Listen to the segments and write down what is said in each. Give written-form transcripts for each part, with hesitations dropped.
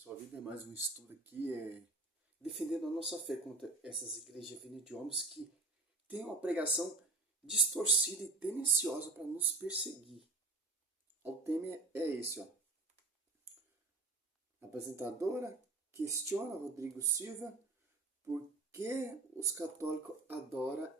pessoal, vida é mais um estudo aqui, defendendo a nossa fé contra essas igrejas vindas de homens que têm uma pregação distorcida e tendenciosa para nos perseguir. O tema é esse, ó. A apresentadora questiona Rodrigo Silva por que os católicos adoram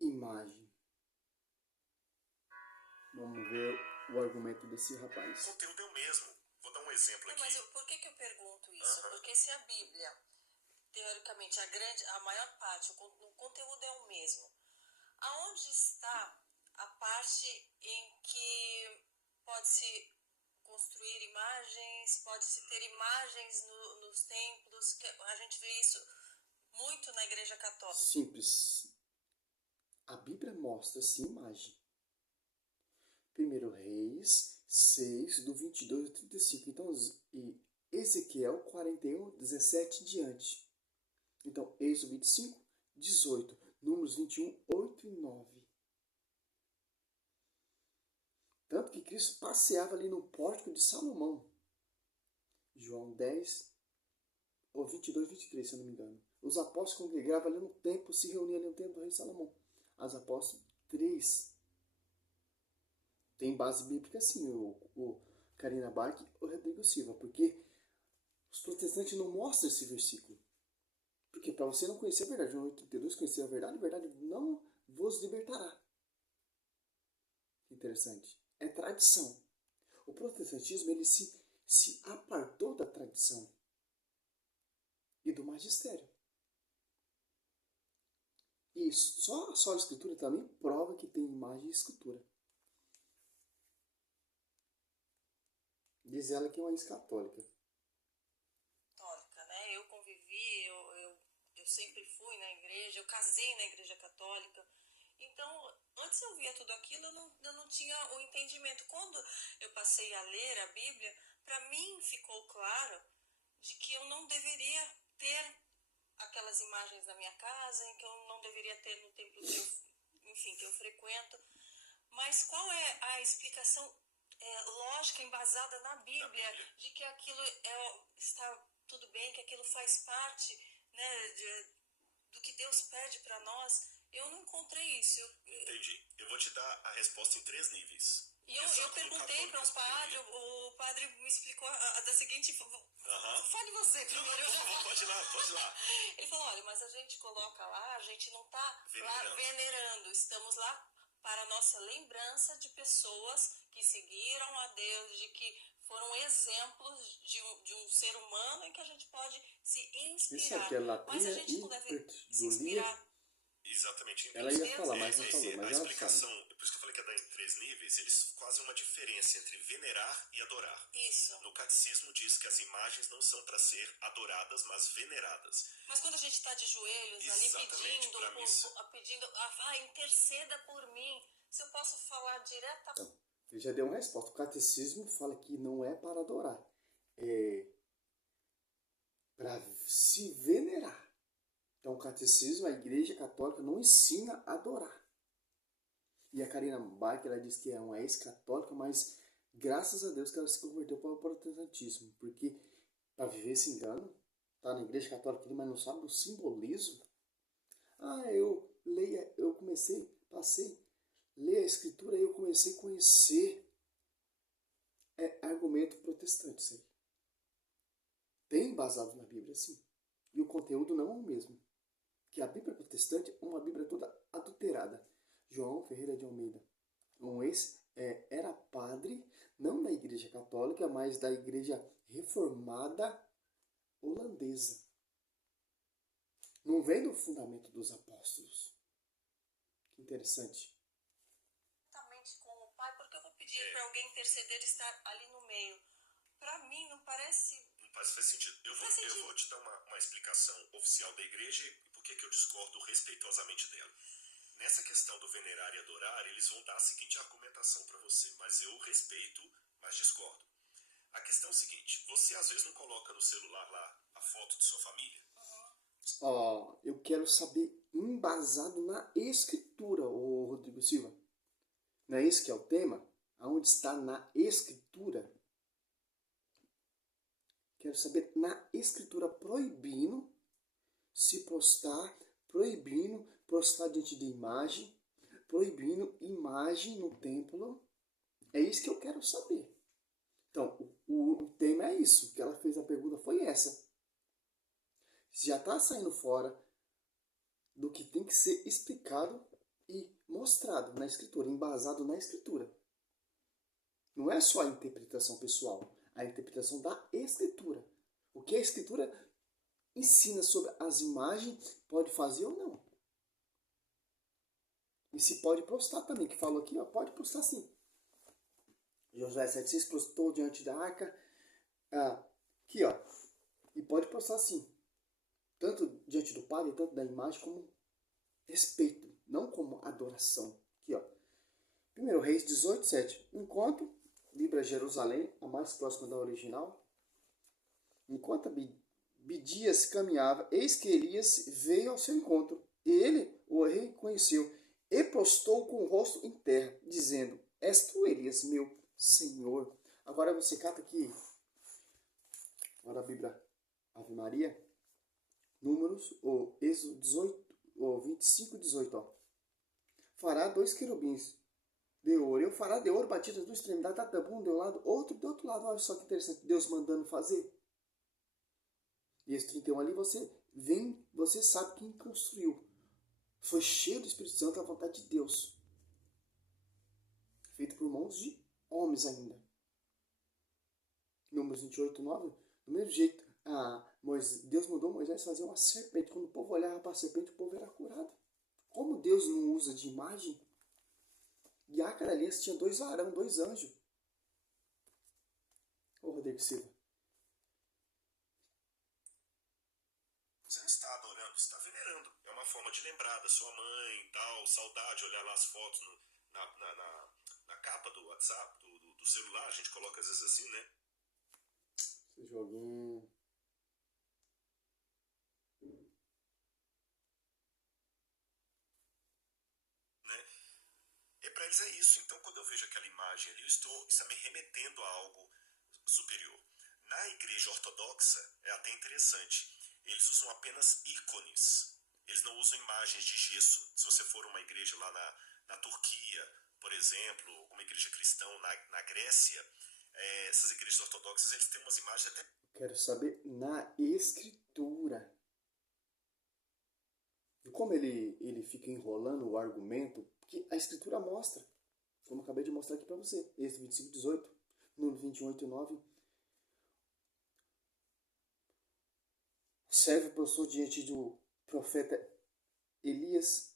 imagem. Vamos ver o argumento desse rapaz. O conteúdo é o mesmo. Vou dar um exemplo aqui. Mas por que eu pergunto isso? Porque se a Bíblia, teoricamente, a maior parte, o conteúdo é o mesmo, aonde está a parte em que pode-se construir imagens, pode-se ter imagens nos templos, que a gente vê isso muito na Igreja Católica? Simples. A Bíblia mostra sim imagem. 1 Reis 6, do 22 ao 35. Então, e Ezequiel 41, 17 em diante. Então, Êxodo 25, 18. Números 21, 8 e 9. Tanto que Cristo passeava ali no pórtico de Salomão. João 10, ou 22, 23, se eu não me engano. Os apóstolos congregavam ali no templo, se reuniam ali no templo do rei Salomão. As apóstolos 3. Tem base bíblica sim, o Karina Bach e o Rodrigo Silva, porque os protestantes não mostram esse versículo. Porque para você não conhecer a verdade, João 8,32, conhecer a verdade não vos libertará. Interessante. É tradição. O protestantismo ele se apartou da tradição e do magistério. E só a sola escritura também prova que tem imagem e escultura. Diz ela que é uma ex-católica. Católica, né? Eu convivi, eu sempre fui na igreja, eu casei na Igreja Católica. Então, antes eu via tudo aquilo, eu não tinha o entendimento. Quando eu passei a ler a Bíblia, para mim ficou claro de que eu não deveria ter aquelas imagens na minha casa, em que eu não deveria ter no templo que eu frequento. Mas qual é a explicação lógica, embasada na Bíblia, de que aquilo está tudo bem, que aquilo faz parte, né, do que Deus pede para nós? Eu não encontrei isso. Entendi. Eu vou te dar a resposta em 3 níveis. E eu perguntei para um padre, o padre me explicou da seguinte forma. Fale você primeiro. Pode ir lá. Ele falou, olha, mas a gente coloca lá, a gente não está lá venerando, estamos lá para nossa lembrança de pessoas que seguiram a Deus, de que foram exemplos de um ser humano em que a gente pode se inspirar. Isso aqui é latria, mas a gente não deve se inspirar. Exatamente. Ela ia falar, mas não falou. Mas a ela explicação, sabe. por isso que eu falei que ia dar em 3 níveis, eles fazem uma diferença entre venerar e adorar. Isso. No catecismo diz que as imagens não são para ser adoradas, mas veneradas. Mas quando a gente está de joelhos ali pedindo, interceda por mim, se eu posso falar diretamente. Então, ele já deu uma resposta. O catecismo fala que não é para adorar, é para se venerar. Então, o catecismo, a Igreja Católica não ensina a adorar. E a Karina Bach, ela diz que é uma ex-católica, mas graças a Deus que ela se converteu para o protestantismo. Porque, para viver esse engano, tá na Igreja Católica, mas não sabe o simbolismo. Passei a ler a Escritura e eu comecei a conhecer argumento protestante. Isso aí. Tem embasado na Bíblia, sim. E o conteúdo não é o mesmo. Que a Bíblia protestante é uma Bíblia toda adulterada. João Ferreira de Almeida, era padre, não da Igreja Católica, mas da Igreja Reformada Holandesa. Não vem do fundamento dos apóstolos. Que interessante. Exatamente com o Pai, porque eu vou pedir para alguém interceder e estar ali no meio. Para mim não parece... Faz sentido. Eu vou te dar uma explicação oficial da igreja e por que eu discordo respeitosamente dela. Nessa questão do venerar e adorar, eles vão dar a seguinte argumentação para você, mas eu respeito, mas discordo. A questão é o seguinte, você às vezes não coloca no celular lá a foto de sua família? Eu quero saber embasado na Escritura, ô Rodrigo Silva. Não é esse que é o tema? Aonde está na Escritura? Quero saber na escritura proibindo se prostrar, proibindo prostrar diante de imagem, proibindo imagem no templo. É isso que eu quero saber. Então, o tema é isso. Que ela fez a pergunta foi essa. Já está saindo fora do que tem que ser explicado e mostrado na escritura, embasado na escritura. Não é só a interpretação pessoal, a interpretação da escritura. O que a escritura ensina sobre as imagens, pode fazer ou não. E se pode prostrar também, que falou aqui, ó, pode prostrar sim. Josué 7,6 prostrou diante da arca. Aqui, ó. E pode prostrar sim. Tanto diante do Pai, tanto da imagem, como respeito, não como adoração. Aqui, ó. 1 Reis 18:7. Enquanto, Bíblia Jerusalém, a mais próxima da original, enquanto Abidias caminhava, eis que Elias veio ao seu encontro. E ele o reconheceu e prostrou com o rosto em terra, dizendo: És tu, Elias, meu Senhor. Agora você cata aqui, agora a Bíblia Ave Maria, Números, ou Êxodo 18, ou 25:18, ó. Fará 2 querubins de ouro. Eu fará de ouro batidas duas extremidades, um de um lado, outro do outro lado. Olha só que interessante, Deus mandando fazer. E esse 31 ali, você sabe quem construiu. Foi cheio do Espírito Santo, a vontade de Deus. Feito por mãos de homens ainda. Números 28:9. Do mesmo jeito, Deus mandou Moisés fazer uma serpente. Quando o povo olhava para a serpente, o povo era curado. Como Deus não usa de imagem? E a Arca da Aliança tinha 2 varão, 2 anjos. Ô Rodrigo Silva. Você não está adorando, você está venerando. É uma forma de lembrar da sua mãe e tal, saudade, olhar lá as fotos na capa do WhatsApp, do celular, a gente coloca às vezes assim, né? Esse joguinho. E para eles é isso. Então, quando eu vejo aquela imagem ali, está me remetendo a algo superior. Na igreja ortodoxa, é até interessante. Eles usam apenas ícones. Eles não usam imagens de gesso. Se você for uma igreja lá na Turquia, por exemplo, uma igreja cristã na Grécia, essas igrejas ortodoxas, eles têm umas imagens até... Quero saber na escritura. E como ele fica enrolando o argumento, porque a escritura mostra, como eu acabei de mostrar aqui para você, Êxodo 25:18, Número 28:9. O servo prostrou diante do profeta Elias.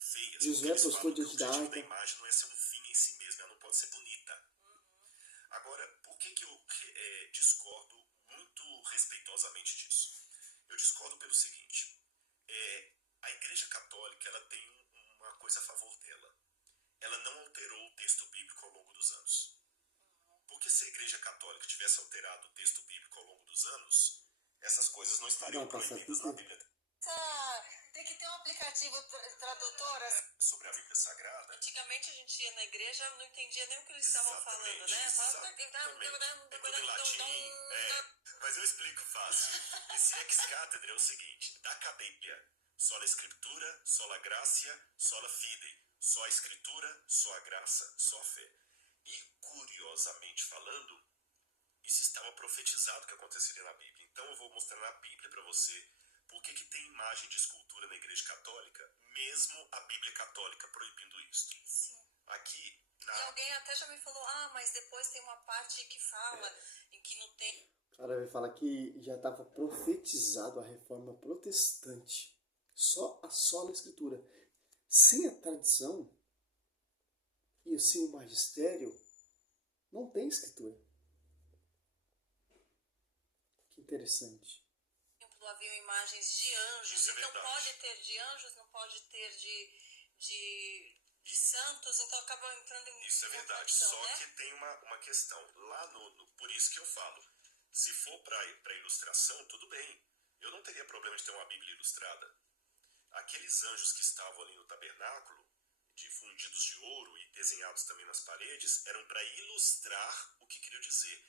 Feias, Josué prostrou diante da arca. arca. A imagem não é ser um fim em si mesmo, ela não pode ser bonita. Agora, por que eu discordo muito respeitosamente disso? Eu discordo pelo seguinte. A Igreja Católica, ela tem uma coisa a favor dela. Ela não alterou o texto bíblico ao longo dos anos. Porque se a Igreja Católica tivesse alterado o texto bíblico ao longo dos anos, essas coisas não estariam proibidas na Bíblia. Tem que ter um aplicativo tradutor. Sobre a Bíblia Sagrada. Antigamente a gente ia na igreja, não entendia nem o que eles estavam falando, né? Tudo em latim. Mas eu explico fácil. Esse ex-cátedra é o seguinte: da Bíblia, sola Escritura, sola Gracia, sola Fide. Só a Escritura, só a graça, só a fé. E, curiosamente falando, isso estava profetizado que aconteceria na Bíblia. Então eu vou mostrar na Bíblia para você por que tem imagem de escultura na Igreja Católica, mesmo a Bíblia Católica proibindo isso. Sim. Aqui... E alguém até já me falou, mas depois tem uma parte que fala em que não tem... O cara vai falar que já estava profetizado a reforma protestante. Só a sola escritura. Sem a tradição e sem o magistério, não tem escritura. Que interessante. Haviam imagens de anjos, isso então verdade. Pode ter de anjos, não pode ter de santos, então acaba entrando em... Isso é verdade, só né? Que tem uma questão. Lá por isso que eu falo, se for para ilustração, tudo bem. Eu não teria problema de ter uma Bíblia ilustrada. Aqueles anjos que estavam ali no tabernáculo, fundidos de ouro e desenhados também nas paredes, eram para ilustrar o que queria dizer.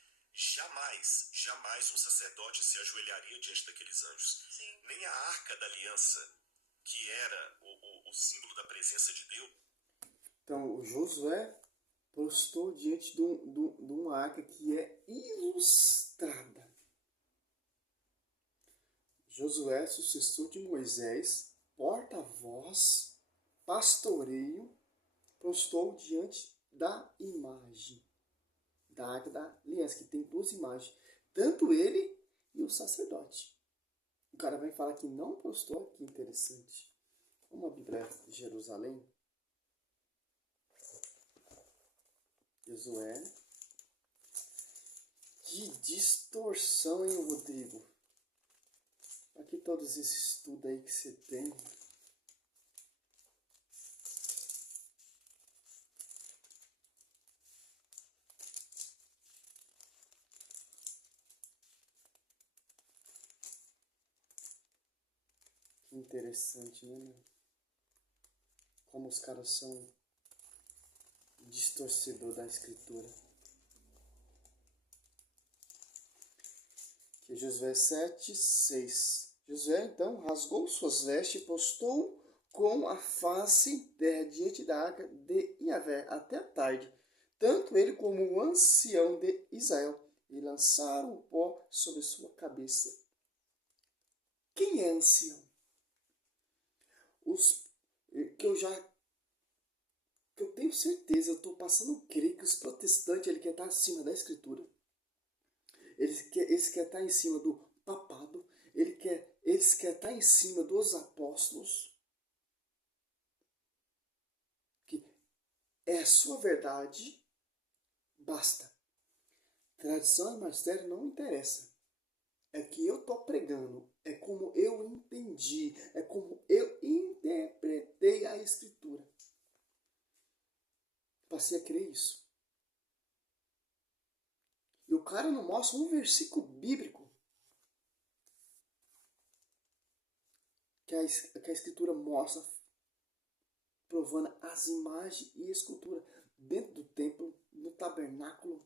jamais um sacerdote se ajoelharia diante daqueles anjos. Sim. Nem a Arca da Aliança, que era o símbolo da presença de Deus. Então, o Josué prostrou diante de uma arca que é ilustrada. Josué, sucessor de Moisés, porta-voz, pastoreio, prostrou diante da imagem da Arca da Aliança, que tem duas imagens, tanto ele e o sacerdote. O cara vai falar que não prostrou, que interessante. Vamos abrir para Jerusalém. Josué. Que distorção, hein, Rodrigo? Aqui todos esses estudos aí que você tem. Que interessante, né, meu? Como os caras são distorcedor da escritura. Que é Josué 7:6. Josué então rasgou suas vestes e postou com a face diante da arca de Yahvé até a tarde, tanto ele como o ancião de Israel, e lançaram o pó sobre sua cabeça. Quem é ancião? Eu tenho certeza, eu estou passando a crer que os protestantes ele quer estar acima da escritura. Eles querem estar em cima do papado. Eles querem estar em cima dos apóstolos. Que é a sua verdade, basta. Tradição e magistério não interessa. É que eu estou pregando. É como eu entendi. É como eu interpretei a escritura. Passei a crer isso. E o cara não mostra um versículo bíblico que a escritura mostra, provando as imagens e escultura dentro do templo, no tabernáculo.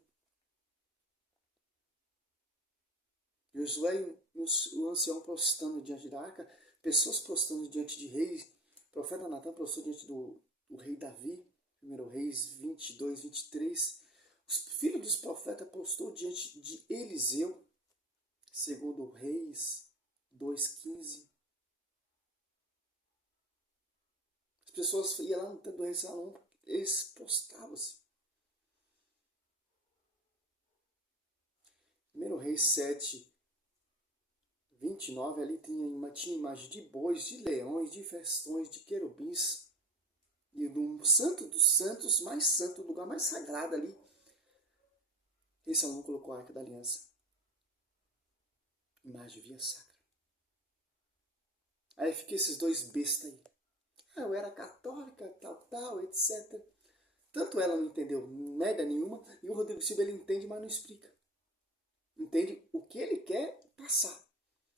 Josué e o ancião prostrando diante da arca, pessoas prostrando diante de reis. O profeta Natan prostrou diante do rei Davi, 1 Reis 22, 23. Os filhos dos profetas prostrou diante de Eliseu, 2 Reis 2,15. As pessoas iam lá no templo do rei Salomão, eles prostravam-se. 1 Reis 7, 29, ali tinha imagem de bois, de leões, de festões, de querubins. E no santo dos santos, mais santo, lugar mais sagrado ali, rei Salomão colocou a Arca da Aliança. Imagem via sacra. Aí fica esses dois bestas aí. Eu era católica, tal, etc. Tanto ela não entendeu merda nenhuma, e o Rodrigo Silva ele entende, mas não explica. Entende o que ele quer passar.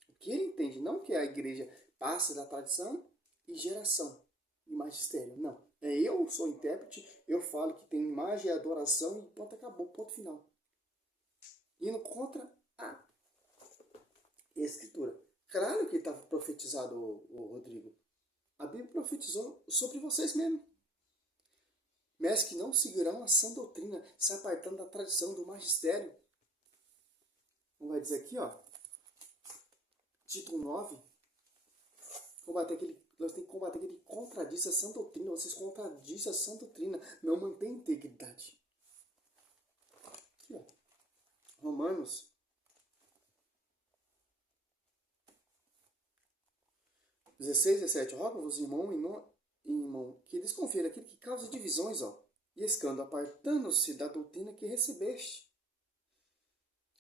O que ele entende, não que a igreja passa da tradição e geração e magistério. Não. Eu sou intérprete, eu falo que tem imagem e adoração e ponto, acabou, ponto final. Indo contra a escritura. Claro que estava profetizado, o Rodrigo. A Bíblia profetizou sobre vocês mesmo. Mas que não seguirão a sã doutrina, se apartando da tradição do magistério. Como vai dizer aqui, ó. Título 9. Nós temos que combater aquele que contradiz a sã doutrina. Vocês contradizem a sã doutrina. Não mantém integridade. Aqui, ó. Romanos 16, 17. Rogo-vos, irmão, que desconfie daquilo que causa divisões, e escândalo, apartando-se da doutrina que recebeste.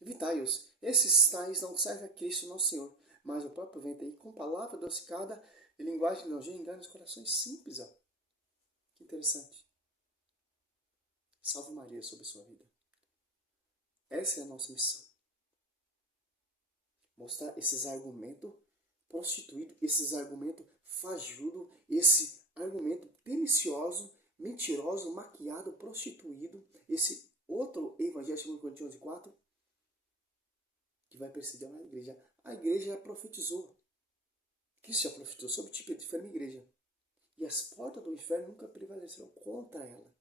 Evitai-os. Esses tais não servem a Cristo, nosso Senhor, mas o próprio vento aí, com palavra adocicada e linguagem lisonjeira, engana os corações simples. Que interessante. Salve Maria sobre a sua vida. Essa é a nossa missão. Mostrar esses argumentos prostituído, esses argumentos fajudo, esse argumento delicioso, mentiroso, maquiado, prostituído, esse outro evangelho, 2 Coríntios 4, que vai perseguir a igreja. A igreja já profetizou. Cristo já profetizou sobre o tipo de enferma igreja. E as portas do inferno nunca prevaleceram contra ela.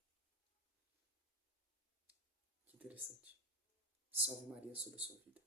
Que interessante. Salve Maria sobre a sua vida.